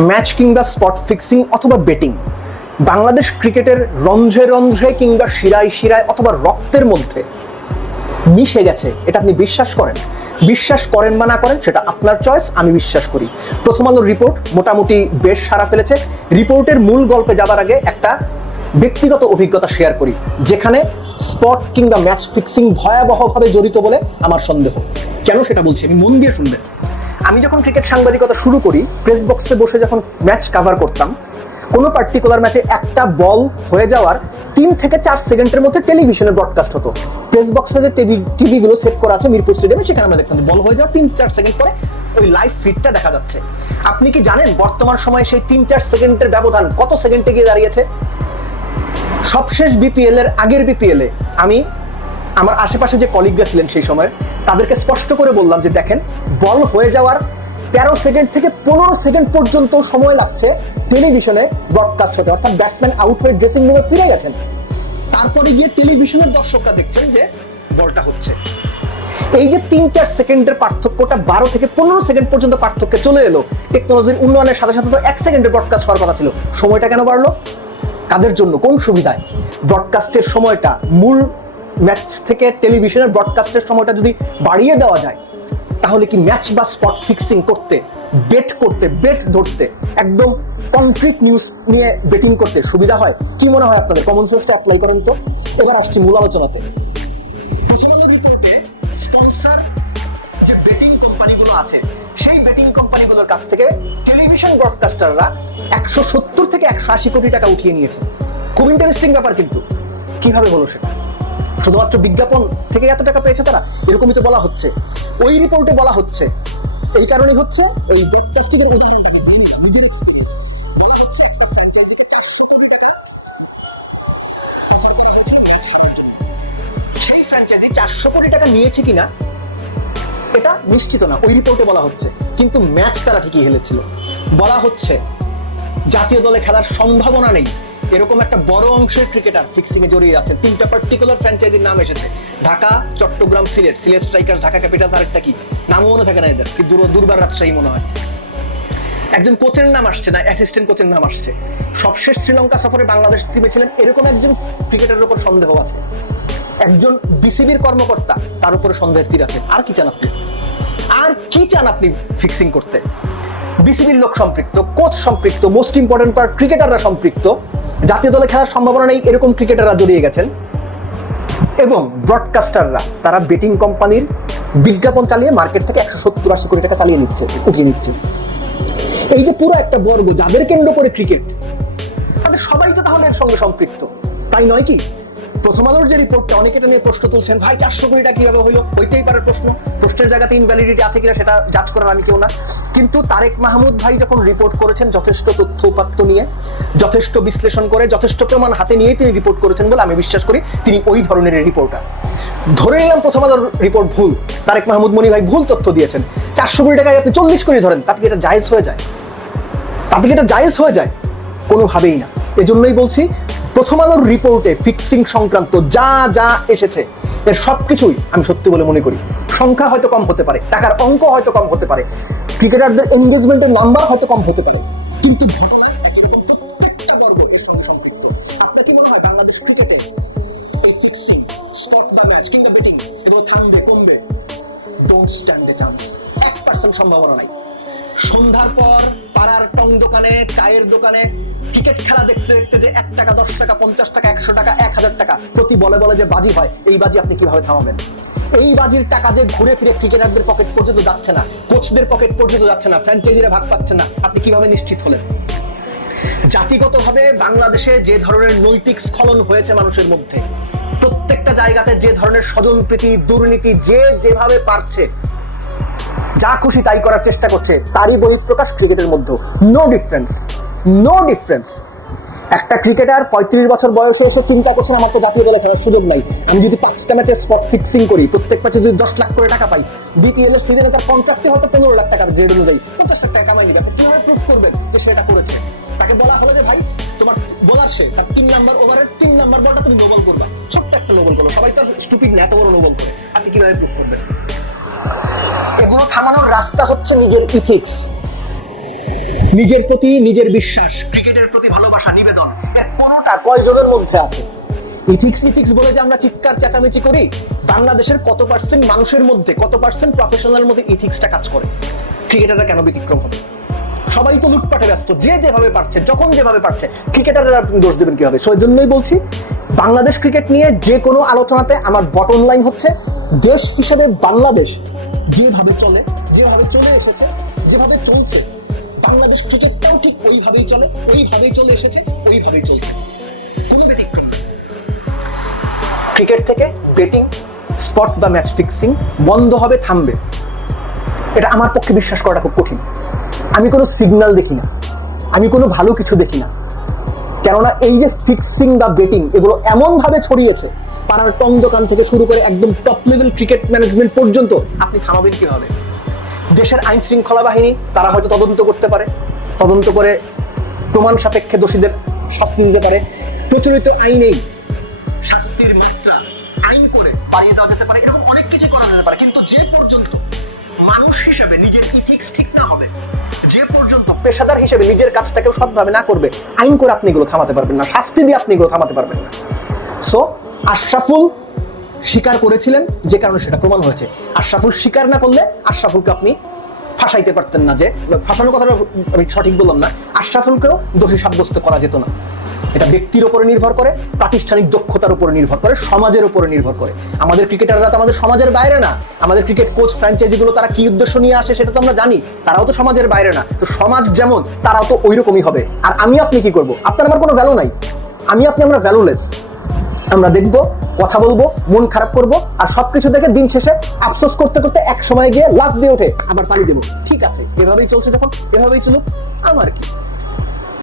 Match কিংবা spot fixing অথবা betting, Bangladesh ক্রিকেটের রন্ধ্রে রন্ধ্রে কিংবা শিরায় শিরায় অথবা রক্তের মধ্যে মিশে গেছে, এটা আপনি বিশ্বাস করেন? বিশ্বাস করেন বা না করেন, সেটা আপনার চয়েস আমি বিশ্বাস করি। প্রথম আলোর রিপোর্ট মোটামুটি বেশ সারা ফেলেছে। রিপোর্টের মূল গল্পে যাবার আগে একটা ব্যক্তিগত অভিজ্ঞতা শেয়ার করি, যেখানে স্পট কিংবা ম্যাচ ফিক্সিং ভয়াবহভাবে জড়িত বলে আমার সন্দেহ। কেন সেটা বলছি? আমি মন দিয়ে শুনবেন। আমি যখন ক্রিকেট সাংবাদিকতা শুরু করি প্রেস বক্সে বসে যখন ম্যাচ কাভার করতাম, কোনো পার্টিকুলার ম্যাচে একটা বল হয়ে যাওয়ার তিন থেকে চার সেকেন্ডের মধ্যে টেলিভিশনে ব্রডকাস্ট হতো। প্রেস বক্সে যে টিভি টিভিগুলো সেট করা আছে মিরপুর স্টেডিয়ামে সেখানে আমরা দেখতাম বল হয়ে যাওয়ার তিন চার সেকেন্ড পরে ওই লাইভ ফিডটা দেখা যাচ্ছে। আপনি কি জানেন বর্তমান সময়ে সেই তিন চার সেকেন্ডের ব্যবধান কত সেকেন্ডে গিয়ে দাঁড়িয়েছে? সবশেষ বিপিএল এর আগের বিপিএল এ আমি আমার আশেপাশে যে কলিগরা ছিলেন সেই সময় তাদেরকে স্পষ্ট করে বললাম যে দেখেন, বল হয়ে যাওয়ার তেরো সেকেন্ড থেকে পনেরো সেকেন্ড পর্যন্ত সময় লাগছে টেলিভিশনে ব্রডকাস্ট হতে। অর্থাৎ ব্যাটসম্যান আউট হয়ে ড্রেসিং রুমে ফিরে গেছেন। তারপরে গিয়ে টেলিভিশনের দর্শকরা দেখছেন যে বলটা হচ্ছে। এই যে তিন চার সেকেন্ডের পার্থক্যটা বারো থেকে পনেরো সেকেন্ড পর্যন্ত পার্থক্য চলে এলো টেকনোলজির উন্নয়নের সাথে সাথে তো এক সেকেন্ডের ব্রডকাস্ট হওয়ার কথা ছিল। সময়টা কেন বাড়লো? কাদের জন্য? কোন সুবিধায়? ব্রডকাস্টের সময়টা মূল ম্যাচ থেকে টেলিভিশনের ব্রডকাস্টের সময়টা যদি বাড়িয়ে দেওয়া যায়, তাহলে কি ম্যাচ বা স্পট ফিক্সিং করতে বেট করতে বেট ধরতে, একদম কনক্রিট নিউজ নিয়ে বেটিং করতে সুবিধা হয়? কি মনে হয় আপনাদের? কমন সেন্সটা অ্যাপ্লাই করেন তো। এবার আসছি মূল আলোচনাতে। আছে, সেই বেটিং কোম্পানিগুলোর কাছ থেকে টেলিভিশন ব্রডকাস্টাররা একশো সত্তর থেকে একশো আশি কোটি টাকা উঠিয়ে নিয়েছে। খুব ইন্টারেস্টিং ব্যাপার কিন্তু। কীভাবে হলো সেটা? শুধুমাত্র বিজ্ঞাপন থেকে এত টাকা পেয়েছে তারা? এরকমই তো বলা হচ্ছে। ওই রিপোর্টে বলা হচ্ছে। এই কারণে হচ্ছে এই এর উদাহরণ চারশো কোটি চারশো কোটি টাকা নিয়েছে কিনা, এটা নিশ্চিত না। ওই রিপোর্টে বলা হচ্ছে। কিন্তু ম্যাচ তারা ঠিকই হেলেছিল। বলা হচ্ছে জাতীয় দলে খেলার সম্ভাবনা নেই। এরকম একটা বড় অংশের ক্রিকেটার ফিক্সিং এ জড়িয়ে যাচ্ছে তিনটা পার্টিকুলার ফ্র্যাঞ্চাইজির নাম এসেছে। ঢাকা, চট্টগ্রাম, সিলেট। সিলেট স্ট্রাইকার্স ঢাকা ক্যাপিটালস আরেকটা কি? নামও মনে থাকে না এদের। কি দূর দুর্বার রাজশাহী মনে হয়। একজন কোচের নাম আসছে না অ্যাসিস্ট্যান্ট কোচের নাম আসছে। সবশেষ শ্রীলঙ্কা সফরে বাংলাদেশ টিমে ছিলেন এরকম একজন ক্রিকেটারের উপর সন্দেহ আছে। একজন বিসিবির কর্মকর্তা, তার উপরে সন্দেহের তীর আছে। আর কি চান আপনি? আর কি চান আপনি ফিক্সিং করতে? বিসিবির লোক সম্পৃক্ত, কোচ সম্পৃক্ত মোস্ট ইম্পর্টেন্ট পার্ট ক্রিকেটাররা সম্পৃক্ত। জাতীয় দলে খেলার সম্ভাবনা নেই, এরকম ক্রিকেটাররা জড়িয়ে গেছেন। এবং ব্রডকাস্টাররা তারা বেটিং কোম্পানির বিজ্ঞাপন চালিয়ে মার্কেট থেকে একশো সত্তর, আশি কোটি টাকা চালিয়ে নিচ্ছে, উঠিয়ে নিচ্ছে। এই যে পুরো একটা বর্গ, যাদের কেন্দ্র করে ক্রিকেট তাদের সবাই তো তাহলে এর সঙ্গে সম্পৃক্ত। তাই নয় কি? প্রথম আলোর যে রিপোর্টটা অনেকে এটা নিয়ে প্রশ্ন তুলছেন, ভাই, চারশো কোটি টাকা কীভাবে হইল হইতেই পারে প্রশ্ন। প্রশ্নের জায়গাতে ইনভ্যালিডিটি আছে কিনা সেটা জাজ করার আমি কেউ না। কিন্তু তারেক মাহমুদ ভাই যখন রিপোর্ট করেছেন, যথেষ্ট তথ্য উপাত্ত নিয়ে, যথেষ্ট বিশ্লেষণ করে, যথেষ্ট প্রমাণ হাতে নিয়েই তিনি রিপোর্ট করেছেন বলে আমি বিশ্বাস করি, তিনি ওই ধরনের রিপোর্টার ধরে নিলাম প্রথম আলোর রিপোর্ট ভুল। তারেক মাহমুদ মনি ভাই ভুল তথ্য দিয়েছেন। চারশো কোটি টাকায় আপনি চল্লিশ কোটি ধরেন, তাতে কি এটা জায়েজ হয়ে যায়? তাতে কি এটা জায়েজ হয়ে যায়? কোনোভাবেই না। এজন্যই বলছি প্রথম আলোর রিপোর্টে ফিক্সিং সংক্রান্ত যা যা এসেছে, এর সবকিছুই আমি সত্যি বলে মনে করি। সংখ্যা হয়তো কম হতে পারে, টাকার অঙ্ক হয়তো কম হতে পারে ক্রিকেটারদের এনগেজমেন্টের নাম্বার হয়তো কম হতে পারে, কিন্তু সম্ভাবনা নাই। সন্ধ্যার পর দোকানে, চায়ের দোকানে ক্রিকেট খেলা দেখতে দেখতে যে এক টাকা, দশ টাকা, পঞ্চাশ টাকা, একশো টাকা, এক হাজার টাকা, প্রতি বলে বলে যে বাজি হয়, এই বাজি আপনি কীভাবে থামাবেন? এই বাজির টাকা যে ঘুরে ফিরে ক্রিকেটারদের পকেট পর্যন্ত যাচ্ছে না, কোচদের পকেট পর্যন্ত যাচ্ছে না, ফ্র্যাঞ্চাইজিরা ভাগ পাচ্ছে না, আপনি কীভাবে নিশ্চিত হলেন? জাতিগতভাবে বাংলাদেশে যে ধরনের নৈতিক স্খলন হয়েছে মানুষের মধ্যে, প্রত্যেকটা জায়গাতে যে ধরনের স্বজনপ্রীতি, দুর্নীতি যে যেভাবে পারছে যা খুশি তাই করার চেষ্টা করছে, তারই বহিঃপ্রকাশ ক্রিকেটের মধ্যে। নো ডিফারেন্স নো ডিফারেন্স একটা ক্রিকেটার পঁয়ত্রিশ বছর বয়সে এসে চিন্তা করছেন আমার তো জাতীয় দলে খেলার সুযোগ নাই। আমি যদি পাঁচটা ম্যাচে স্পট ফিক্সিং করি, প্রত্যেক ম্যাচে যদি দশ লাখ করে টাকা পাই বিপিএল এর সিজনে তার কন্ট্রাক্টে হয়তো পনেরো লাখ টাকার গ্রেড অনুযায়ী। পঞ্চাশ লাখ টাকা কামাই নিবে। কীভাবে প্রুফ করবেন যে সেটা করেছে? তাকে বলা হলো যে, ভাই, তোমার বলার সে। তার তিন নাম্বার ওভারের তিন নাম্বার বলটা তুমি ডবল করবা। রাস্তা হচ্ছে নিজের ইথিক্স নিজের প্রতি নিজের বিশ্বাস। ক্রিকেটের প্রতি ভালোবাসা নিবেদন এর কোনোটা কয়জনের মধ্যে আছে? ইথিক্স ইথিক্স বলে যে আমরা চিৎকার চেঁচামেচি করি বাংলাদেশের কত পার্সেন্ট মানুষের মধ্যে কত পার্সেন্ট প্রফেশনাল মধ্যে ইথিক্সটা কাজ করে? ক্রিকেটাররা কেন ব্যতিক্রম হবে? সবাই তো লুটপাটে ব্যস্ত যে যেভাবে পারছে যখন যেভাবে পারছে ক্রিকেটাররা আপনি দোষ দেবেন কীভাবে? সেই জন্যই বলছি বাংলাদেশ ক্রিকেট নিয়ে যে কোনো আলোচনাতে আমার বটম লাইন হচ্ছে দেশ হিসেবে বাংলাদেশ যেভাবে চলে ঠিক ওইভাবেই চলে ওইভাবেই চলে এসেছে, ওইভাবেই চলছে। ক্রিকেট থেকে বেটিং স্পট বা ম্যাচ ফিক্সিং বন্ধ হবে, থামবে। এটা আমার পক্ষে বিশ্বাস করাটা খুব কঠিন। আমি কোনো সিগন্যাল দেখি না। আমি কোনো ভালো কিছু দেখি না। কেননা এই যে ফিক্সিং বা বেটিং এগুলো এমনভাবে ছড়িয়েছে, পাড়ার টং দোকান থেকে শুরু করে একদম টপ লেভেল ক্রিকেট ম্যানেজমেন্ট পর্যন্ত আপনি থামাবেন কীভাবে? দেশের আইন শৃঙ্খলা বাহিনী, তারা হয়তো তদন্ত করতে পারে। তদন্ত করে প্রমাণ সাপেক্ষে দোষীদের শাস্তি দিতে পারে। প্রচলিত আইনেই শাস্তির মাত্রা আইন করে বাড়িয়ে দেওয়া যেতে পারে এরকম অনেক কিছু করা যেতে পারে। কিন্তু যে পর্যন্ত মানুষ হিসেবে নিজের ইথিক্স ঠিক না হবে, যে পর্যন্ত পেশাদার হিসেবে নিজের কাজটাকে সৎভাবে না করবে, আইন করে আপনি এগুলো থামাতে পারবেন না, শাস্তি দিয়ে আপনি এগুলো থামাতে পারবেন না। সো আশরাফুল স্বীকার করেছিলেন, যে কারণে সেটা প্রমাণ হয়েছে। আশরাফুল স্বীকার না করলে আশরাফুলকে আপনি ফাঁসাইতে পারতেন না যে, ফাঁসানোর কথাটা আমি সঠিক বললাম না, আশরাফুলকেও দোষী সাব্যস্ত করা যেত না। এটা ব্যক্তির উপরে নির্ভর করে, প্রাতিষ্ঠানিক দক্ষতার উপরে নির্ভর করে, সমাজের উপরে নির্ভর করে। আমাদের ক্রিকেটাররা তো আমাদের সমাজের বাইরে না। আমাদের ক্রিকেট কোচ, ফ্র্যাঞ্চাইজিগুলো তারা কি উদ্দেশ্য নিয়ে আসে সেটা তো আমরা জানি, তারাও তো সমাজের বাইরে না। তো সমাজ যেমন, তারাও তো ওই রকমই হবে। আর আমি আপনি কি করব? আপনার আমার কোনো ভ্যালু নাই। আমি আপনি আমরা ভ্যালুলেস আমরা দেখব, কথা বলব, মন খারাপ করব, আর সবকিছু দেখে দিন শেষে আফসোস করতে করতে এক সময় গিয়ে লাভ দিয়ে ওঠে, আবার পানি দেবো। ঠিক আছে, এভাবেই চলছে যখন, এভাবেই চলুক, আমার কি?